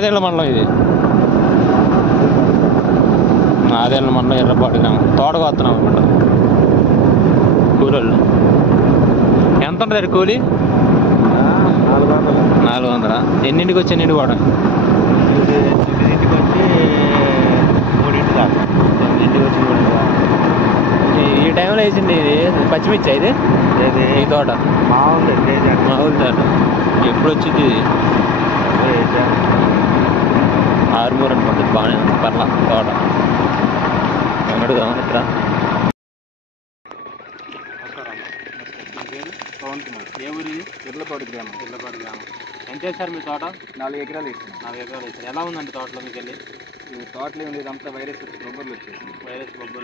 నాదేళ్ల మండలం ఇది. నాదేళ్ల మండలం ఎర్రపాటి గ్రామం. తోటకు వస్తున్నాం అనమాట. కూలీళ్ళు ఎంత ఉంటుంది కూలి? 400. ఎన్నింటికి వచ్చి ఎన్నింటికి పోవడం? 9ంటికి వచ్చి 3ంటి దాకా. 9ంటికి వచ్చి 3ంటి దాకా. ఈ టైంలో వేసింది ఇది పచ్చిమిర్చి ఇది ఈ తోట మామూలు తోట. ఎప్పుడు వచ్చింది ఇది? ఆరుమూరు అనుకుంటుంది. బాగానే ఉంది, పర్లా తోట అడుగుదాం ఇక్కడ. పవన్ కుమార్. ఏ ఊరు ఇది? ఎర్లపాటి గ్రామం. ఎంత వేసారు మీ తోట? 4 ఎకరాలు వేసాను. 4 ఎకరాలు వేసారు. ఎలా ఉందండి తోటలో మీకు వెళ్ళి? ఈ తోటలో ఏం లేదు, అంతా వైరస్ బొబ్బర్లు వచ్చేసింది.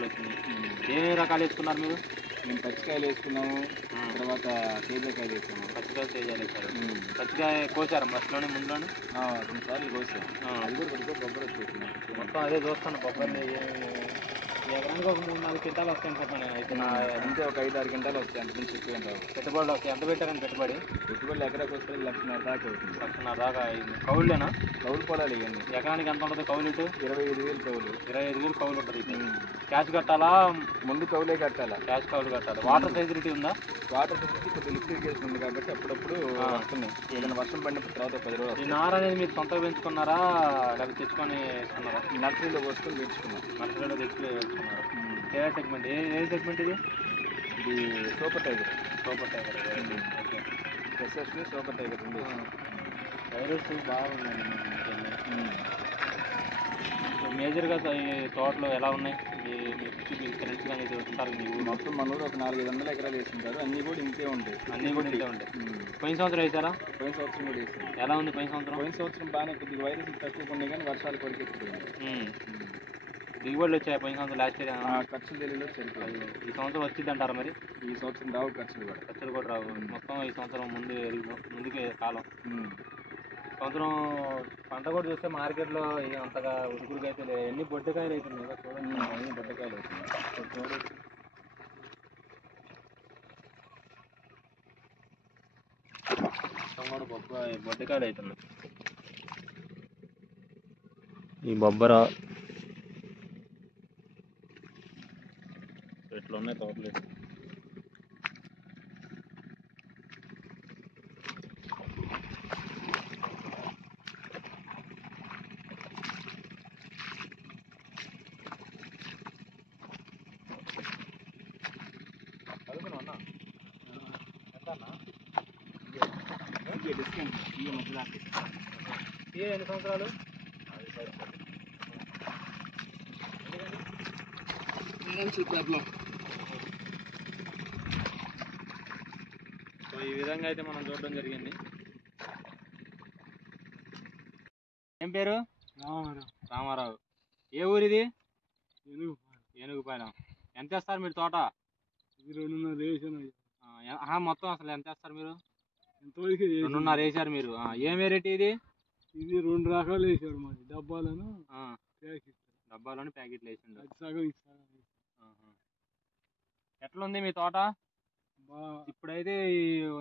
వచ్చింది. ఏ రకాలు వేసుకున్నారు మీరు? మేము పచ్చికాయలు వేసుకున్నాము, తర్వాత తేజకాయలు వేసాము. పచ్చికాయలు తేజాలు వేసారు. పచ్చికాయ కోసారు ఫస్ట్లోనే ముందులోనే? 2 సార్లు కోసాము. అది కూడా కొద్దిగా బొబ్బరు వచ్చేసింది. మొత్తం అదే చూస్తాను. బొబ్బర్లు ఎకరానికి ఒక 3-4 క్వింటాలు వస్తాయి అనుకుంటున్నాను నేను అయితే. అంతే, ఒక 5-6 క్వింటాలు వస్తాయి. అంత నుంచి ఎక్కువ రావు. పెట్టుబడులు వస్తాయి. ఎంత పెట్టారని పెట్టుబడి? ఎకరాకి వస్తే 1,50,000 దాకా అవుతుంది. 1,50,000 దాకా అయింది. కౌలులేనా? కౌలు పొలాలు ఇవన్నీ. ఎకరానికి ఎంత ఉంటుంది కౌలు? ఇటు 25,000 కౌలు. 25,000 కౌలు ఉంటుంది. క్యాష్ కట్టాలా? ముందు కౌలే కట్టాలా? క్యాష్ కౌలు కట్టాలి. వాటర్ ఫెసిలిటీ ఉందా? వాటర్ ఫెసిలిటీ కొద్దిగా లిక్విడ్ ఉంది కాబట్టి అప్పుడప్పుడు వస్తున్నాయి. ఏదైనా వర్షం పడినప్పుడు తర్వాత 10 రోజులు. ఈ నార అనేది మీరు సొంతంగా పెంచుకున్నారా లేకపోతే తెచ్చుకొని వేసుకున్నారా? నర్సరీలో వస్తువులు తెచ్చుకున్నాం. నర్సరీలో తెచ్చి వేసుకున్నారు. ఏ సెగ్మెంట్? ఏ సెగ్మెంట్ ఇది? ఇది సూపర్ టైగర్. ఓకే. ఎస్ఎస్ని సూపర్ టైగర్ ఉంది. వైరస్ బాగుందండి మేజర్గా. ఈ తోటలో ఎలా ఉన్నాయి మీ ఫ్రెండ్స్ కానీ ఉంటారు? మీకు మొత్తం మన ఊరు ఒక 400-500 ఎకరాలు వేసుకుంటారు. అన్నీ కూడా ఇంతే ఉంటాయి. పోయిన సంవత్సరం వేసారా? పోయిన సంవత్సరం కూడా వేసారు. ఎలా ఉంది పోయిన సంవత్సరం? పోయిన సంవత్సరం బాగానే కొద్దిగా వైరస్ తక్కువ ఉన్నాయి, కానీ వర్షాలు కొరికెత్తిపోయింది. దిగుబడులు వచ్చాయి పోయిన సంవత్సరం? లాస్ట్ ఇయర్ ఖర్చులు తెలియదు సరిపోయింది. ఈ సంవత్సరం వచ్చింది అంటారా మరి? ఈ సంవత్సరం రావు ఖర్చులు కూడా రావు. మొత్తం ఈ సంవత్సరం ముందుకే కాలం. సంవత్సరం పంట కూడా చూస్తే మార్కెట్లో అంతగా ఉడుకుడుగా అయితే లేదు. ఎన్ని బొడ్డకాయలు అవుతున్నాయి కదా చూడండి. ఎన్ని బొడ్డకాయలు అవుతున్నాయి చూడండి. కూడా బొడ్డకాయలు అవుతున్నాయి. ఈ బొబ్బర ఎట్లా ఉన్నాయి తోటలు. ఎన్ని సంవత్సరాలు? సో ఈ విధంగా అయితే మనం చూడడం జరిగింది. ఏం పేరు? రామారావు. ఏ ఊరిది? ఏనుగుపాలెం. ఎంత వేస్తారు మీరు తోట? 2.5 వేసాను. మొత్తం అసలు ఎంత వేస్తారు మీరు? 2.5 వేసారు మీరు. ఏం వెరైటీ ఇది? ఇది 2 రకాలు వేసాడు. మరి డబ్బాలను ప్యాకెట్లు వేసిండు. సగం. ఎట్లా ఉంది మీ తోట? ఇప్పుడైతే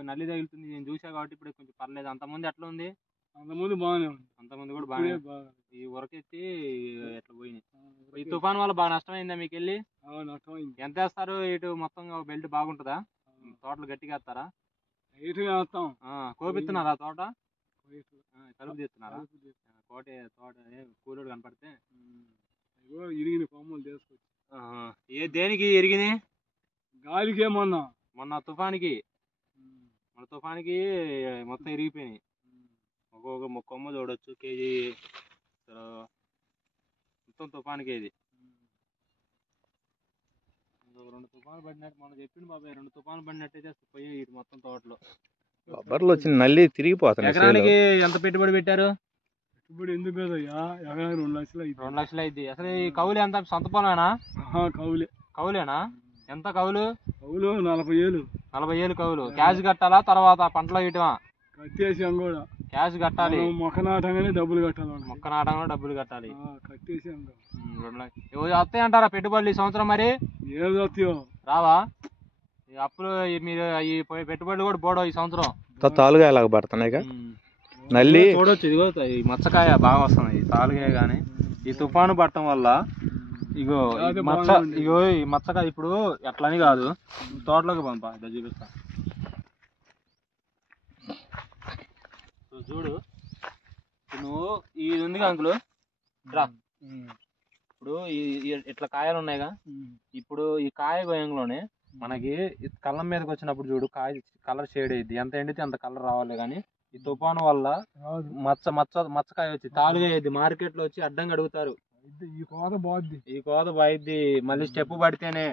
నల్లి తగులుతుంది నేను చూసా కాబట్టి ఇప్పుడు కొంచెం పర్లేదు. అంతకుముందు ఎట్లా ఉంది? అంతకుముందు బాగానే ఉంది. అంతకుముందు కూడా బాగా. ఈ ఉరకెత్తి ఎట్లా పోయింది? ఈ తుఫాన్ వల్ల బాగా నష్టమైందా మీకు వెళ్ళి? నష్టమైంది. ఎంత వేస్తారు? ఇటు మొత్తం బెల్ట్ బాగుంటుందా? తోటలు గట్టిగా వేస్తారా? కోపిస్తున్నారా తోట? కలుపు తీస్తున్నారా? తోట కూలోడు కనపడితే ఇరిగిన కొమ్మలు తీసుకొచ్చి. దేనికి ఇరిగినాయి? గాలికి మొన్న తుఫానికి మొత్తం ఇరిగిపోయినాయి. ఒక్కొక్క కొమ్మ చూడొచ్చు కేజీ మొత్తం తుఫానికి. ఇది 2 తుఫాను పడినట్టు మొన్న చెప్పింది బాబాయ్. 2 తుఫాను పడినట్టయితే పోయి ఇటు మొత్తం తోటలో బొబ్బర్లు వచ్చింది నల్లి తిరిగిపోతుంది. ఎకరానికి ఎంత పెట్టుబడి పెట్టారు? పెట్టుబడి ఎందుకు కదయ్యా, ఎకరానికి 2 లక్షలు అయింది. 2 లక్షలు అయింది. అసలు ఈ కౌలు ఎంత? సొంత పొలమేనా? కౌలేనా? ఎంత కౌలు? 40,000. 40,000 కౌలు. క్యాష్ కట్టాలా తర్వాత పంటలో ఇటువా? కట్టేసాం కూడా. క్యాష్ కట్టాలి. మొక్క నాటంగానే డబ్బులు కట్టాలి. మొక్క నాటంగా డబ్బులు కట్టాలి. కట్టేసాం. 2 లక్షలు వస్తాయి అంటారా పెట్టుబడులు ఈ సంవత్సరం? మరి ఏది వస్తాయో రావా? అప్పులు మీరు ఈ పెట్టుబడులు కూడా పోవడం ఈ సంవత్సరం? తాలుగా ఎలాగ పడుతున్నాయి? నల్లి చూడొచ్చు, ఇదిగో ఈ మచ్చకాయ బాగా వస్తుంది, తాలుగాయ కానీ ఈ తుఫాను పట్టడం వల్ల ఇగో ఈ మచ్చకాయ ఇప్పుడు ఎట్లని కాదు, తోటలోకి పంపా చూపిస్తా. చూడు నువ్వు ఇది ఉంది అంకులు రా, ఇప్పుడు ఇట్లా కాయలు ఉన్నాయిగా, ఇప్పుడు ఈ కాయ గోయంలోనే మనకి కళ్ళం మీదకి వచ్చినప్పుడు చూడు కాయ కలర్ షేడ్ అయ్యింది, ఎంత ఎండితే అంత కలర్ రావాలి. కానీ ఈ తుఫాను వల్ల మచ్చకాయ వచ్చి తాలుగా అయ్యింది, మార్కెట్ లో వచ్చి అడ్డంగా అడుగుతారు. ఈ కోత బాయిద్ది, మళ్ళీ స్టెప్ పడితేనే.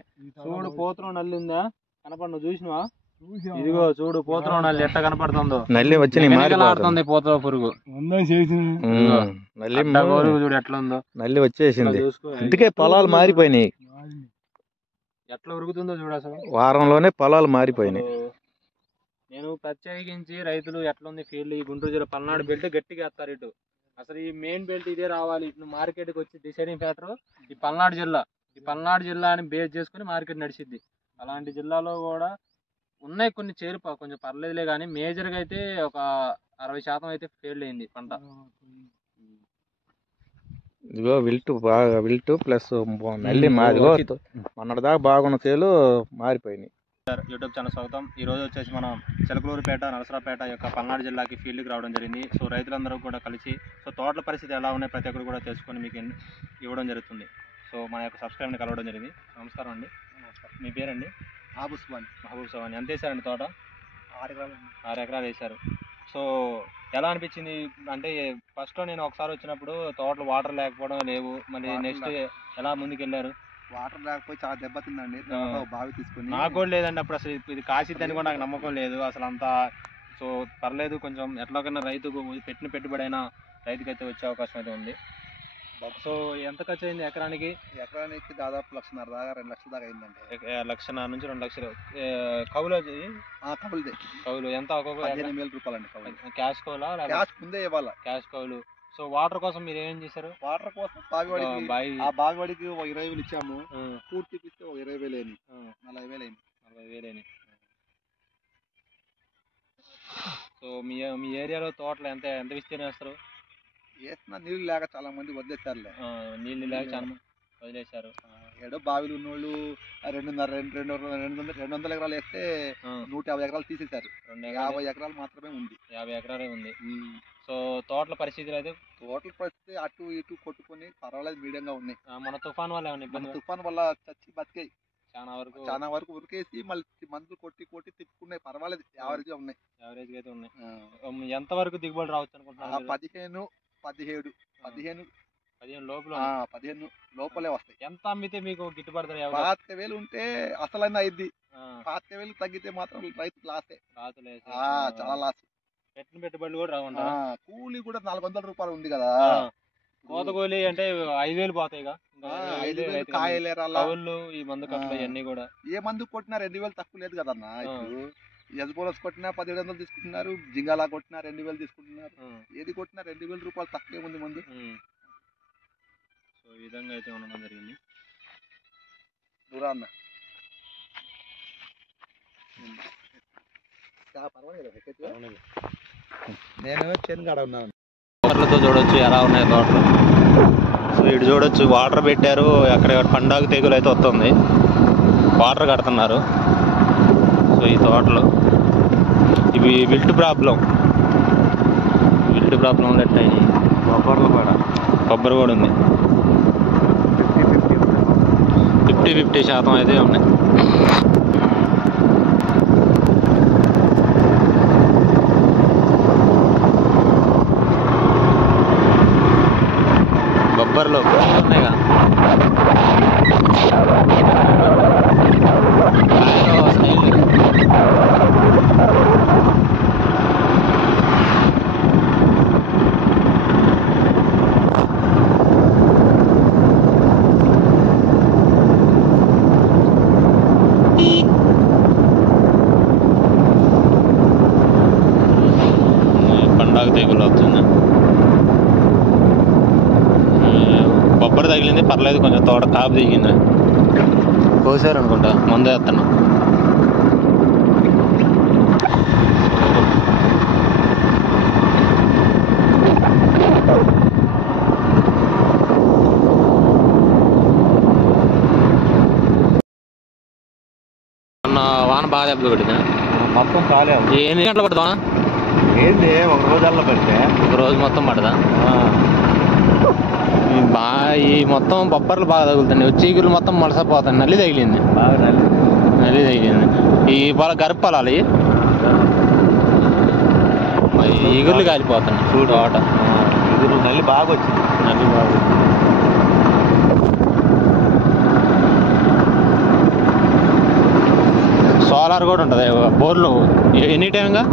చూడు పోతున్న నల్లి ఉందా కనపడి, నువ్వు చూసినవా? ఇదిగో చూడు పోతున్న నల్లి ఎట్లా కనపడుతుందో, నల్లి వచ్చి పోతున్న పురుగు చూడు ఎట్లా ఉందో, నల్లి వచ్చేసింది. ఇందుకే పొలాలు మారిపోయినాయి, ఎట్లా ఉరుగుతుందో చూడు, అసలు వారంలోనే పొలాలు మారిపోయినాయి. నేను ప్రత్యేకించి రైతులు ఎట్లుంది ఫీల్డ్, ఈ గుంటూరు జిల్లా పల్నాడు బెల్ట్ గట్టిగా వేస్తారు ఇటు, అసలు ఈ మెయిన్ బెల్ట్ ఇదే రావాలి. ఇటు మార్కెట్కి వచ్చి డిసైడింగ్ ఫ్యాక్టర్ ఈ పల్నాడు జిల్లా అని బేస్ చేసుకుని మార్కెట్ నడిచిద్ది. అలాంటి జిల్లాలో కూడా ఉన్నాయి కొన్ని కొంచెం పర్లేదులే, కానీ మేజర్గా అయితే ఒక 60% అయితే ఫెయిల్ అయింది పంట. ఇదిగో విల్టు ప్లస్ నల్లి మాదిగో మొన్నటిదాకా బాగున్న చేలు మారిపోయినాయి. యూట్యూబ్ ఛానల్ స్వాగతం. ఈ రోజు వచ్చేసి మనం చిలకలూరుపేట నరసరావుపేట యొక్క పల్నాడు జిల్లాకి ఫీల్డ్కి రావడం జరిగింది. సో రైతులందరూ కూడా కలిసి సో తోటల పరిస్థితి ఎలా ఉన్నాయి ప్రతి ఒక్కరు కూడా తెలుసుకొని మీకు ఇవ్వడం జరుగుతుంది. సో మన యొక్క సబ్స్క్రైబ్ని కలవడం జరిగింది. నమస్కారం అండి. మీ పేరండి? మహబూబ్ సవాని. ఎంత వేసారండి తోట? 6 ఎకరాలు వేశారు. సో ఎలా అనిపించింది అంటే, ఫస్ట్లో నేను ఒకసారి వచ్చినప్పుడు తోటలో వాటర్ లేకపోవడం లేవు, మళ్ళీ నెక్స్ట్ ఎలా ముందుకు వెళ్ళారు? వాటర్ లేకపోయి చాలా దెబ్బతిందండి, బావి తీసుకుని. నాకు కూడా లేదండి అప్పుడు, అసలు ఇది కాసిద్దని కూడా నాకు నమ్మకం లేదు అసలు అంతా. సో పర్లేదు, కొంచెం ఎట్లాగైనా రైతుకు పెట్టిన పెట్టుబడి అయినా రైతుకైతే వచ్చే అవకాశం అయితే ఉంది. సో ఎంత ఖర్చు అయింది ఎకరానికి? ఎకరానికి దాదాపు 1,50,000 దాకా 2 లక్షల దాకా అయిందండి. 1,00,000 నుంచి 2 లక్షలు కౌలు. కౌలు ఎంత? 15,000 రూపాయలండి కౌలు. క్యాష్ కౌలా? క్యాష్ ముందే ఇవ్వాలి, క్యాష్ కౌలు. సో వాటర్ కోసం మీరు ఏం చేశారు? వాటర్ కోసం బావివాడికి 20,000 ఇచ్చాము, పూర్తికి ఇస్తే 20,000 అయినాయి, 40,000 అయింది. 40,000 అయినాయి. సో మీ ఏరియాలో తోటలు ఎంత విస్తీర్ణం వేస్తారు? వేస్తున్నా, నీళ్ళు లేక చాలా మంది వదిలేసారులే. నీళ్ళు లేక చాలా మంది వదిలేశారు. ఏడో బావిలు ఉన్నోళ్ళు 200 ఎకరాలు వేస్తే 150 ఎకరాలు తీసేశారు. 50 ఎకరాలు మాత్రమే ఉంది. 50 ఎకరాలే ఉంది. సో తోటల పరిస్థితులు అయితే అటు ఇటు కొట్టుకొని పర్వాలేదు, మీడియంగా ఉన్నాయి. మన తుఫాన్ వల్ల ఏమన్నా ఇబ్బంది? తుఫాన్ వల్ల చచ్చి బతికాయి చాలా వరకు ఉరికేసి మళ్ళీ మందులు కొట్టి తిప్పుకున్నాయి. పర్వాలేదు, యావరేజ్ గా ఉన్నాయి. యావరేజ్ అయితే ఉన్నాయి. ఎంత వరకు దిగుబడి రావచ్చు అనుకుంటున్నారు? 15 లోపల 15 లోపలే వస్తాయి. ఎంత అమ్మితే మీకు గిట్టుబడతారు? 25,000 ఉంటే అసలైన అయింది. 25,000 తగ్గితే మాత్రం రైతు లాసే, చాలా లాస్. పెట్టిన పెట్టుబడులు కూడా రావంట. కూలీ కూడా 400 రూపాయలు ఉంది కదా. కోత కూలీ అంటే 5,000 పోతాయి. 5,000 కాయలేరాళ్ళు, ఈ మందు కట్టలు ఇవన్నీ కూడా. ఏ మందు కొట్టినా 2,000 తక్కువ లేదు కదన్నా. ఇప్పుడు యజ్బోరస్ కొట్టినా 1,700 తీసుకుంటున్నారు, జింగాలా కొట్టినా 2,000 తీసుకుంటున్నారు. ఏది కొట్టినా 2,000 రూపాయలు తక్కువే ఉంది మందు. సో ఈ విధంగా అయితే ఉండడం జరిగింది. దూరా అన్న నేను చెన్గాడ ఉన్నాను. తోటలతో చూడొచ్చు ఎలా ఉన్నాయి తోటలు. సో ఇటు చూడొచ్చు, వాటర్ పెట్టారు. అక్కడ పండాగు తెగులు అయితే వస్తుంది, వాటర్ కడుతున్నారు. సో ఈ తోటలు ఇవి విల్ట్ ప్రాబ్లం ఎట్ అయినాయి. కొబ్బరి కూడా ఉంది. 50% అయితే ఉన్నాయి. బొబ్బర్లో ఉన్నాయిగా. పండాగ తెగులు అవుతుంది. బొబ్బరి తగిలింది, పర్లేదు, కొంచెం తోట కాపు దిగింది. కోసారు అనుకుంటా, ముందే వేస్తాను. బాగా దెబ్బ కొట్టిందా? మొత్తం కాలే ఎన్ని గంటలు పడదా? ఏంది ఒక రోజల్లా పడితే ఒక రోజు మొత్తం పడదా? ఈ మొత్తం బొబ్బర్లు బాగా తగులుతాయి, చీకులు మొత్తం మలసపోతాయి. నల్లి తగిలింది, బాగా నల్లి తగిలింది. ఈ పొల గర్భ పొలాలు ఈగుర్లు కాలిపోతున్నాయి. చూడు ఆట ఈగురు నల్లి బాగా వచ్చింది, నల్లి బాగా వచ్చింది. సోలార్ కూడా ఉంటుంది బోర్లు ఎనీ టైంగా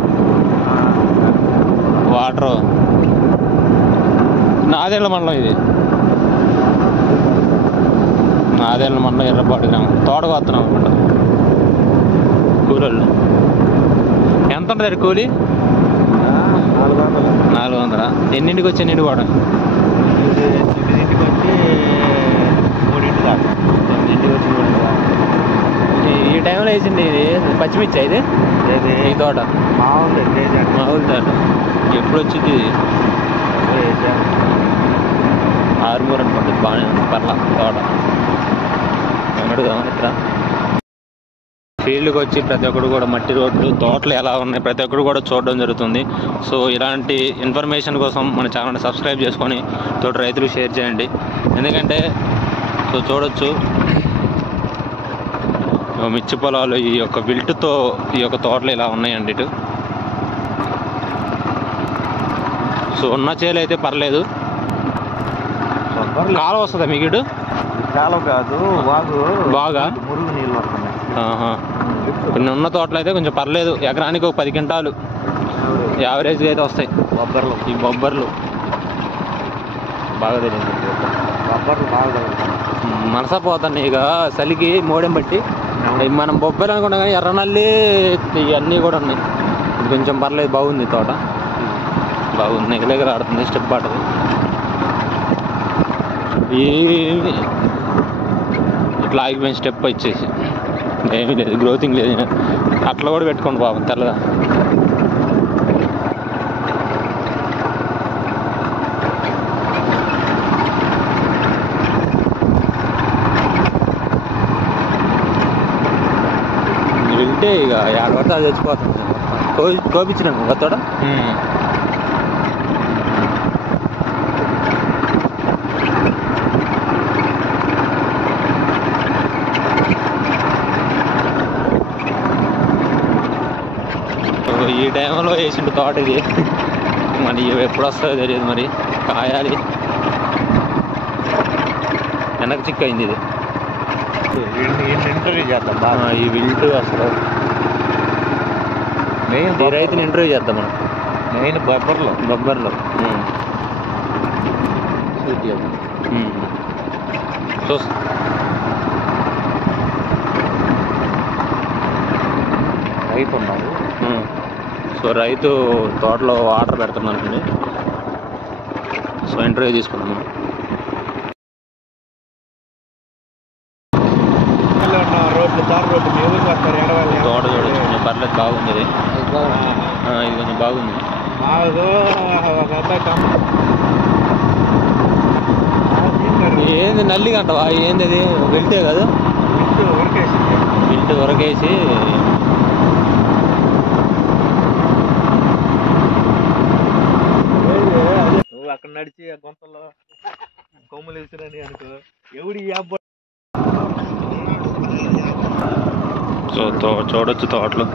వాటరు. నాదేళ్ల మండలం ఇది, నాదేళ్ల మండలం ఎర్రపాటి గ్రామం. తోటకు వస్తున్నాం అనమాట. కూలోళ్ళు ఎంత ఉంటుంది కూలి? 400. ఎన్నింటికి వచ్చి ఎన్నింటికి పోవడం? 8ంటికి వచ్చి 3ంటి దాకా. 8ంటికి వచ్చి 3ంటి దాకా. ఈ టైంలో వేసింది ఇది పచ్చిమిర్చి. ఇది ఈ తోట మామూలు మామూలు తోట. ఎప్పుడు వచ్చింది ఇది? ఆరుమూరు అనుకుంటుంది. బాగానే ఉంది, పర్లా తోట. అడుగుదామా ఇతర ఫీల్డ్కి వచ్చి ప్రతి ఒక్కరు కూడా మట్టి రోడ్లు, తోటలు ఎలా ఉన్నాయి ప్రతి ఒక్కరు కూడా చూడడం జరుగుతుంది. సో ఇలాంటి ఇన్ఫర్మేషన్ కోసం మన ఛానల్ని సబ్స్క్రైబ్ చేసుకొని తోట రైతులు షేర్ చేయండి. ఎందుకంటే సో చూడొచ్చు మిర్చి పొలాలు ఈ యొక్క విల్టుతో ఈ యొక్క తోటలు ఇలా ఉన్నాయండి. ఇటు సో ఉన్న చేలు అయితే పర్లేదు. కాలం వస్తుందా మీకు ఇటు? కాలం కాదు, బాగా మురుగు నీళ్ళు వస్తున్నాయి. కొన్ని ఉన్న తోటలు అయితే కొంచెం పర్లేదు. ఎకరానికి ఒక 10 క్వింటాలు యావరేజ్గా అయితే వస్తాయి. బొబ్బర్లు, ఈ బొబ్బర్లు బాగా తెలియదు. బొబ్బర్లు బాగా మనసపోతాయి. ఇక చలికి మోడెం బట్టి మనం బొబ్బర్లు అనుకున్నాం కానీ ఎర్రనల్లి ఇవన్నీ కూడా ఉన్నాయి. ఇది కొంచెం పర్లేదు, బాగుంది తోట, బాగుంది. ఎగలెగర ఆడుతుంది, స్టెప్ ఆడుతుంది. ఈ ఇట్లా ఆగిపోయిన స్టెప్ వచ్చేసి ఏమీ లేదు, గ్రోతింగ్ లేదు. అట్లా కూడా పెట్టుకోండి బాబు తెల్లగా. వెళ్తే ఇక ఏడబడితే అది చచ్చిపోతుంది. కోపించినాము ఒక తోట. ఈ టైంలో వేసిండు తోట. ఇది మరి ఎప్పుడు వస్తుందో తెలియదు, మరి కాయాలి. వెనక చిక్ అయింది ఇది. ఇంటర్వ్యూ చేద్దాం. ఈ విల్టు అసలు మెయిన్ ఈ రైతుని ఇంటర్వ్యూ చేద్దాం మనం. మెయిన్ బొబ్బర్లో చూస్తా. రైతు ఉన్నాడు. సో రైతు తోటలో వాటర్ పెడుతున్నాను. సో ఇంటర్వ్యూ తీసుకున్నాము. రోడ్లు తార్ రోడ్డు మీ ఊరికి వస్తారు. తోట చూడొచ్చు, కొంచెం పర్లేదు, బాగుంది. ఇది కొంచెం బాగుంది. ఏంది నల్లి గంటవా? ఏంది అది? వెళ్తే కదా విల్టు ఉరకేసి నువ్వు అక్కడ నడిచి ఆ గుంతల్లో కొమ్ములు వేసిరని అనుకో ఎవడి. సో చూడొచ్చు తోటలు.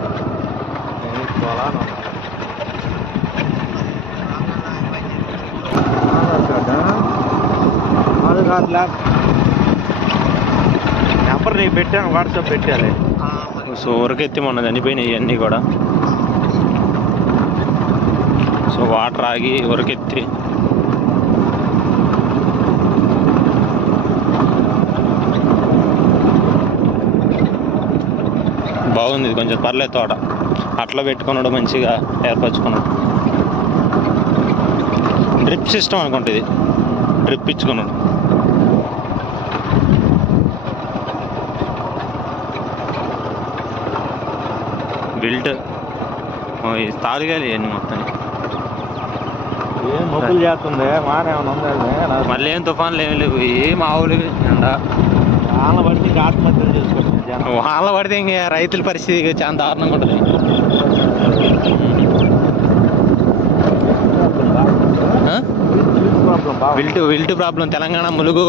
నెంబర్ నీకు పెట్టాను, వాట్సాప్ పెట్టాలి. సో ఉరకెత్తి మొన్న చనిపోయినాయి ఇవన్నీ కూడా. సో వాటర్ ఆగి ఉరకెత్తి బాగుంది. కొంచెం పర్లేదు తోట. అట్లా పెట్టుకున్నాడు, మంచిగా ఏర్పరచుకున్నాడు. డ్రిప్ సిస్టమ్ అనుకుంటే ఇది, డ్రిప్ ఇచ్చుకున్నాడు. బిల్ట్ తాలిగాలి అన్ని మొత్తం. ఏం మొక్కులు చేస్తుంది, మానేమన్నా ఉందా? మళ్ళీ ఏం తుఫాన్లు ఏమి లేవు, మామూలు ఎండ. వాన పడితే ఇంకా ఆత్మహత్యలు చేసుకుంటుంది జనం. వాళ్ళ పడితే ఇంకా రైతుల పరిస్థితి చాలా దారుణంగా ఉంటుంది. విల్టు ప్రాబ్లం తెలంగాణ ములుగు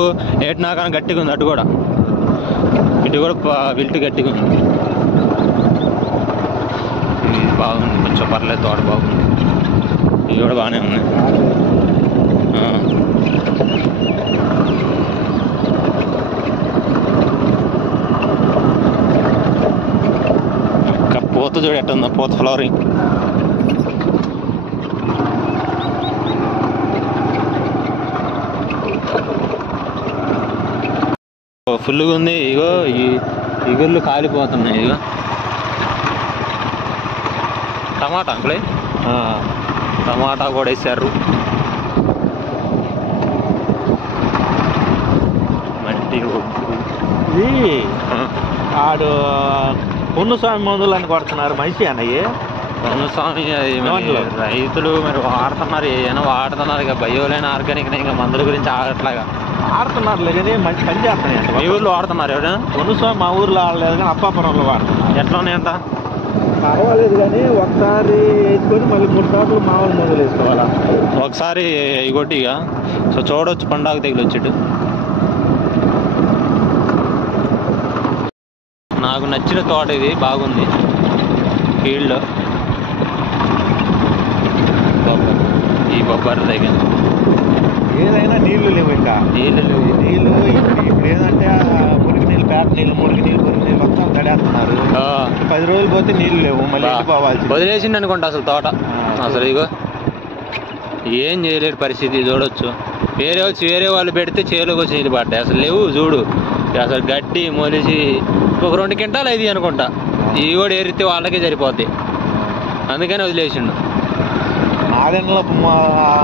ఏటినాకన గట్టిగా ఉంది. అటు కూడా ఇటు కూడా విల్టు గట్టిగా ఉంది. ఇది బాగుంది, కొంచెం పర్లేదు, తోట బాగుంది. ఇది కూడా బాగానే ఉంది. ఇంకా పూత చూడు ఎట్టుందో, పూత ఫ్లవరింగ్. ఫుల్గా ఉంది. ఇగో ఈ ఇగుర్లు కాలిపోతున్నాయి. ఇగో టమాటా అంకులే, టమాటా కూడా వేసారు. మట్టి ఇది ఆడు పొన్నుస్వామి మందులు అని కొడుతున్నారు. మనిషి అన్నయ్యి స్వామి రైతులు మరి వాడుతున్నారు, ఏమైనా వాడుతున్నారు. ఇక బయోలైన ఆర్గానిక్ ఇంకా మందుల గురించి ఆడట్లాగా ఆడుతున్నారు కానీ మంచి పని చేస్తున్నాయి. మీ ఊర్లో వాడుతున్నారు ఎవరైనా? పొన్నుస్వామి మా ఊర్లో ఆడలేదు కానీ అప్పాపురంలో వాడుతున్నారు. ఎట్లా ఉన్నాయంట? పర్వాలేదు కానీ ఒకసారి వేసుకొని మళ్ళీ 3 సార్లు మామూలు మందులు వేసుకోవాలా. ఒకసారి ఇగొట్టి ఇక సో చూడవచ్చు పండాగ తెగులు వచ్చేట్టు. నాకు నచ్చిన తోట ఇది, బాగుంది. ఫీల్డ్ ఈ బొబ్బరి దగ్గర ఏదైనా నీళ్లు లేవు, ఇంకా నీళ్ళు నీళ్లు ఇప్పుడు ఏంటంటే మురికి నీళ్ళు, పేట నీళ్ళు, మురికి నీళ్ళు, మురికి నీళ్ళు మొత్తం తడేస్తున్నారు. 10 రోజులు పోతే నీళ్లు లేవు, మళ్ళీ వెళ్ళిపోవాల్సి. వదిలేసిండి అనుకుంటా అసలు తోట. అసలు ఇగో ఏం చేయలేడు పరిస్థితి. చూడొచ్చు వేరే వాళ్ళు పెడితే చేలోకి వచ్చి నీళ్ళు పడ్డాయి. అసలు లేవు చూడు. అసలు గడ్డి మొలిసి ఒక 2 క్వింటాలు అయింది అనుకుంటా. ఇవి కూడా ఏరితే వాళ్ళకే సరిపోద్ది, అందుకని వదిలేసిండు. నాదెండ్ల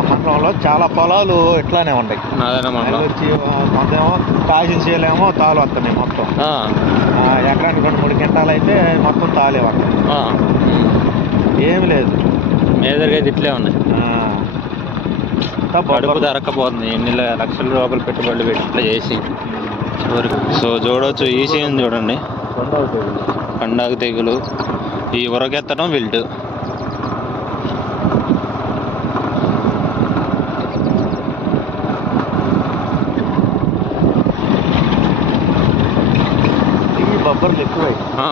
మండలంలో చాలా పొలాలు ఇట్లానే ఉంటాయి. నాదెండ్ల మండలం వచ్చి మొత్తమేమో కాసిన చేయలేమో తాలు వస్తున్నాయి. మొత్తం ఎకరానికి 2-3 క్వింటాలు అయితే మొత్తం తాలే వస్తాయి. ఏమి లేదు, మేజర్గా అయితే ఇట్లే ఉన్నాయి. కడుపు దొరక్కపోతుంది. ఎన్ని లక్షల రూపాయలు పెట్టుబడులు పెట్టి ఇట్లా చేసి. సో చూడవచ్చు ఈ సీన్ చూడండి, పండాగ తెగులు, ఈ ఉరకెత్తడం విల్టు.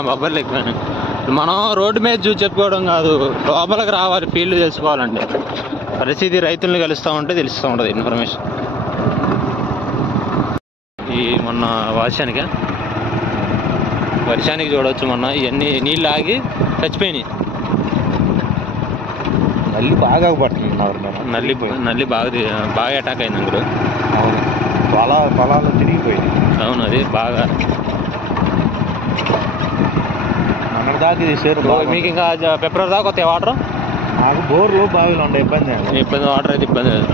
బొబ్బర్లు ఎక్కువ. మనం రోడ్డు మీద చూసి చెప్పుకోవడం కాదు, లోపలికి రావాలి, ఫీల్డ్ తెలుసుకోవాలంటే. పరిస్థితి రైతులను కలుస్తూ ఉంటే తెలుస్తూ ఉంటుంది ఇన్ఫర్మేషన్. ఈ మొన్న వర్షానికి చూడవచ్చు, మొన్న ఇవన్నీ నీళ్ళు ఆగి చచ్చిపోయినాయి. నల్లి బాగా పడుతున్నారు. నల్లి బాగా అటాక్ అయింది అందులో. అవును, పొలాలు తిరిగిపోయింది. అవును, అది బాగా దాకా తీసారు. మీకు ఇంకా ఫిబ్రవరి దాకా వస్తాయి వాటర్. నాకు బోర్లు బావిలు ఉండే ఇబ్బంది. వాటర్ అయితే ఇబ్బంది లేదు.